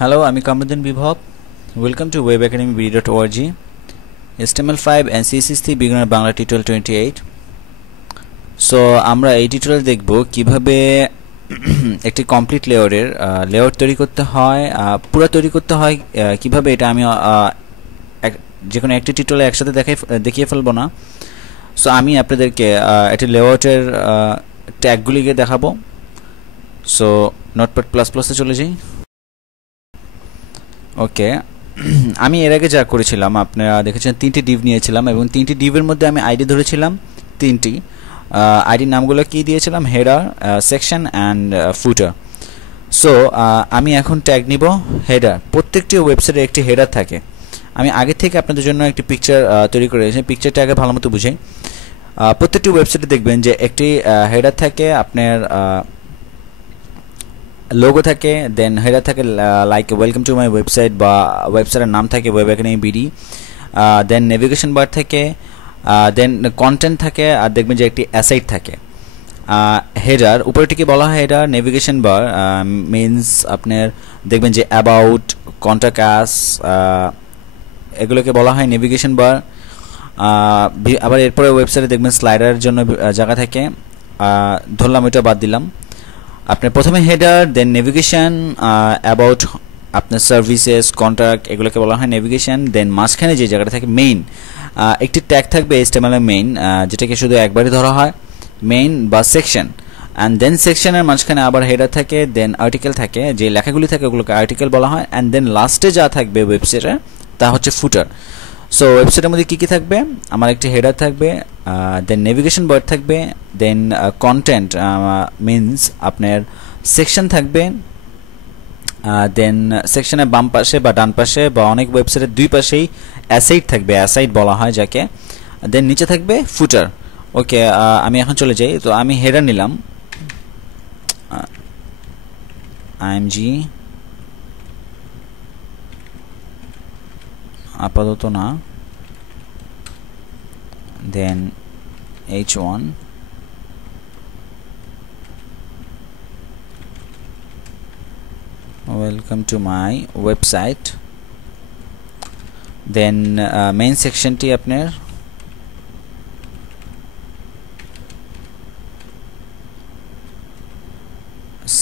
Hello, I'm Kamruddin Bibhop. Welcome to webacademybd.org. HTML5 and CSS3 Beginner Bangla Tutorial 28. So আমরা এই tutorial দেখব কিভাবে একটি কমপ্লিট লেআউট তৈরি করতে হয়, পুরো তৈরি করতে হয় কিভাবে। এটা আমি যে কোনো একটি টিউটোরিয়ালে একসাথে দেখিয়ে ফেলবো না। সো আমি আপনাদেরকে একটি লেআউটের ট্যাগগুলিকে দেখাবো। সো নোটপ্যাড প্লাসে চলে যাই। ওকে, আমি এর আগে যা করেছিলাম আপনারা দেখেছেন, তিনটি ডিভ নিয়েছিলাম এবং তিনটি ডিভের মধ্যে আমি আইডি ধরেছিলাম তিনটি। আইডির নামগুলো কি দিয়েছিলাম? Header, section and footer. So আমি এখন ট্যাগ নিব হেডার। প্রত্যেকটি ওয়েবসাইটে একটি হেডার থাকে। আমি আগে থেকে আপনাদের জন্য একটি পিকচার তৈরি করে রেখেছি। পিকচারটা আগে ভালো মতো বুঝাই। প্রত্যেকটি ওয়েবসাইটে দেখবেন যে একটি হেডার থাকে, আপনার লোগো থাকে, দেন হেডার থাকে like welcome to my website, বা ওয়েবসাইটের নাম থাকে ওয়েব একাডেমি বিডি, দেন নেভিগেশন বার থাকে, দেন কন্টেন্ট থাকে, আর দেখবেন যে একটি অ্যাসাইট থাকে। হেডার উপরেটিকে বলা হয় হেডার। নেভিগেশন বার মিনস আপনার দেখবেন যে অ্যাবাউট, কন্ট্যাক্ট আস, এগুলোকে বলা হয় নেভিগেশন বার। আবার এরপরে ওয়েবসাইটে দেখবেন স্লাইডারের জন্য জায়গা থাকে। ধরলাম এটা বাদ দিলাম। আপনার প্রথমে হেডার, দেন নেভিগেশন, অ্যাবাউট, আপনার সার্ভিসেস, কন্ট্রাক্ট, এগুলোকে বলা হয় নেভিগেশন। দেন মাঝখানে যে জায়গাটা থাকে মেইন, একটি ট্যাগ থাকবে HTML এর মেইন, যেটাকে শুধু একবারই ধরা হয় মেইন বা সেকশন। অ্যান্ড দেন সেকশনের মাঝখানে আবার হেডার থাকে, দেন আর্টিকেল থাকে, যে লেখাগুলি থাকে ওগুলোকে আর্টিকেল বলা হয়। অ্যান্ড দেন লাস্টে যা থাকবে ওয়েবসাইটে তা হচ্ছে ফুটার। সো ওয়েবসাইটের মধ্যে কী কী থাকবে? আমার একটি হেডার থাকবে, দেন নেভিগেশন বার থাকবে, দেন কন্টেন্ট মিনস আপনার সেকশন থাকবে, দেন সেকশনের বাম পাশে বা ডান পাশে বা অনেক ওয়েবসাইটের দুই পাশেই অ্যাসাইট থাকবে, অ্যাসাইট বলা হয় যাকে। দেন নিচে থাকবে ফুটার। ওকে, আমি এখন চলে যাই। তো আমি হেডার নিলাম IMG, আপাতত না, then H1, welcome to my website, then main সেকশনটি আপনার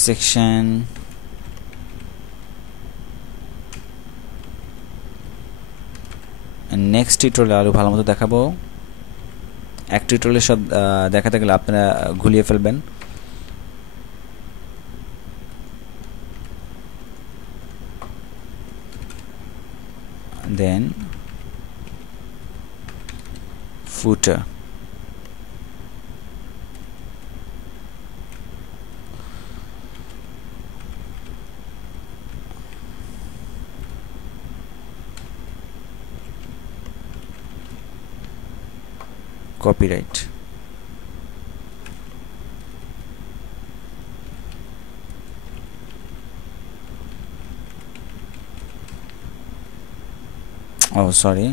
সেকশন, নেক্সট টিউটোরিয়ালে আরও ভালো মতো দেখাবো। এক টিউটোরিয়ালে সব দেখাতে গেলে আপনারা ঘুলিয়ে ফেলবেন। দেন ফুটার, কপিরাইট। ও সরি,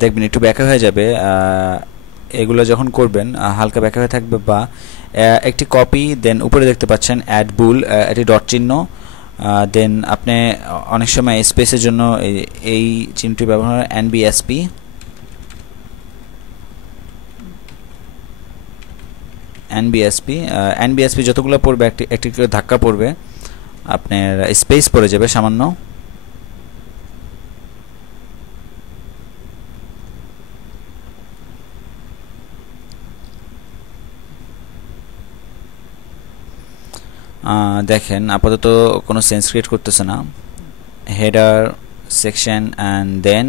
দেখবেন একটু ব্যাখ্যা হয়ে যাবে। এগুলো যখন করবেন হালকা ব্যাখ্যা হয়ে থাকবে। বা একটি কপি, দেন উপরে দেখতে পাচ্ছেন অ্যাড বুল, এটি ডট চিহ্ন, দেন আপনি অনেক সময় স্পেসের জন্য এই চিহ্নটি ব্যবহার হয় NBSP যতগুলো পড়বে একটি ধাক্কা পড়বে, আপনার স্পেস পড়ে যাবে সামান্য। দেখেন আপাতত কোনো সেন্স ক্রিয়েট করতেছে না। Header, section and then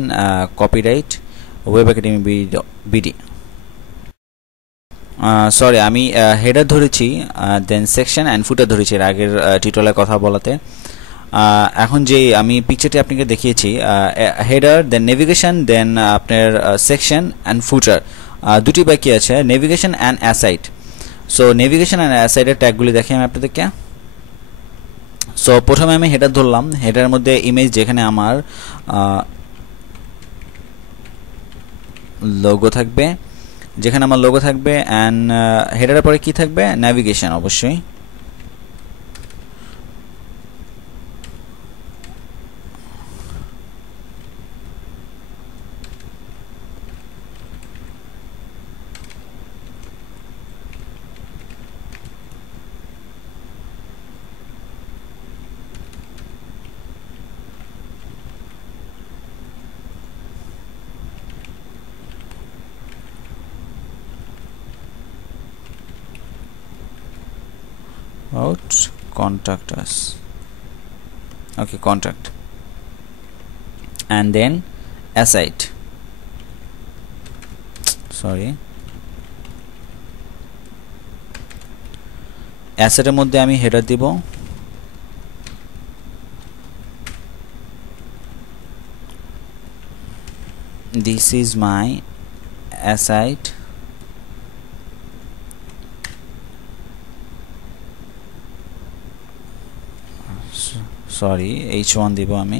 copyright, Web Academy BD. Sorry, আমি হেডার ধরেছি, দেন সেকশন অ্যান্ড ফুটার ধরেছি এর আগের টিউটোরিয়ালের কথা বলাতে। এখন যে আমি পিকচারটি আপনাকে দেখিয়েছি, হেডার, দেন নেভিগেশন, দেন আপনার সেকশন অ্যান্ড ফুটার, দুটি বাকি আছে, navigation and aside. So navigation and অ্যাসাইটের ট্যাগগুলি দেখি আমি আপনাদেরকে। সো প্রথমে আমি হেডার ধরলাম। হেডারের মধ্যে ইমেজ, যেখানে আমার লোগো থাকবে, অ্যান্ড হেডারের পরে কি থাকবে? নেভিগেশন অবশ্যই। about contact us. Okay, contact, and then aside, sorry, অ্যাসেটের মধ্যে আমি হেডার দিব, this is my aside sorry h1 দিব আমি,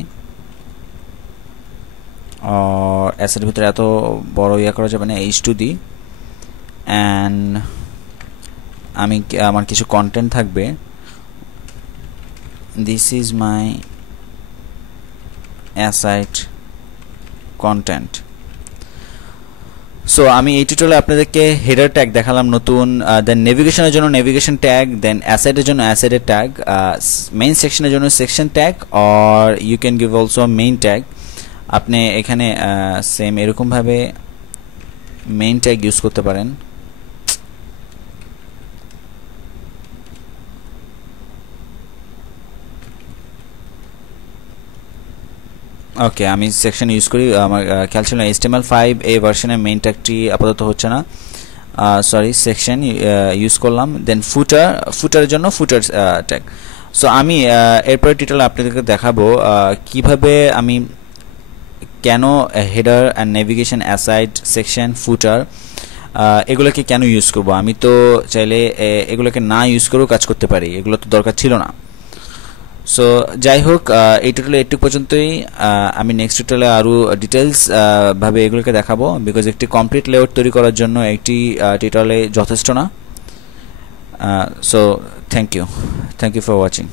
আর অ্যাসেটের ভিতরে এত বড় ইয়া করা যাবে না, h2 দিই, অ্যান্ড আমি আমার কিছু কন্টেন্ট থাকবে, this is my aside content. So আমি এই টিউটোরিয়ালে আপনাদেরকে হেডার ট্যাগ দেখালাম নতুন, দেন নেভিগেশনের জন্য নেভিগেশন ট্যাগ, দেন অ্যাসেটের জন্য অ্যাসেটের ট্যাগ, মেইন সেকশনের জন্য section tag, or you can give also main tag. আপনি এখানে সেম এরকমভাবে মেইন ট্যাগ ইউজ করতে পারেন। ওকে, আমি সেকশন ইউজ করি, আমার খেয়াল ছিল HTML5 এই ভার্সনের মেইন ট্যাগটি আপাতত হচ্ছে না, সরি, সেকশন ইউজ করলাম, দেন ফুটারের জন্য ফুটার ট্যাগ। সো আমি এরপরে টিউটোরিয়ালে আপনাদেরকে দেখাবো কিভাবে আমি কেন header and navigation, aside, section, footer এগুলোকে কেন ইউজ করব। আমি তো চাইলে এগুলোকে না ইউজ করেও কাজ করতে পারি, এগুলো তো দরকার ছিল না। সো যাই হোক, এই টিউটোরিয়ালে একটু পর্যন্তই। আমি নেক্সট টিউটোরিয়ালে আরও ডিটেলস ভাবে এগুলোকে দেখাবো, বিকজ একটি কমপ্লিট লেআউট তৈরি করার জন্য একটি টিউটোরিয়ালে যথেষ্ট না। So thank you for watching.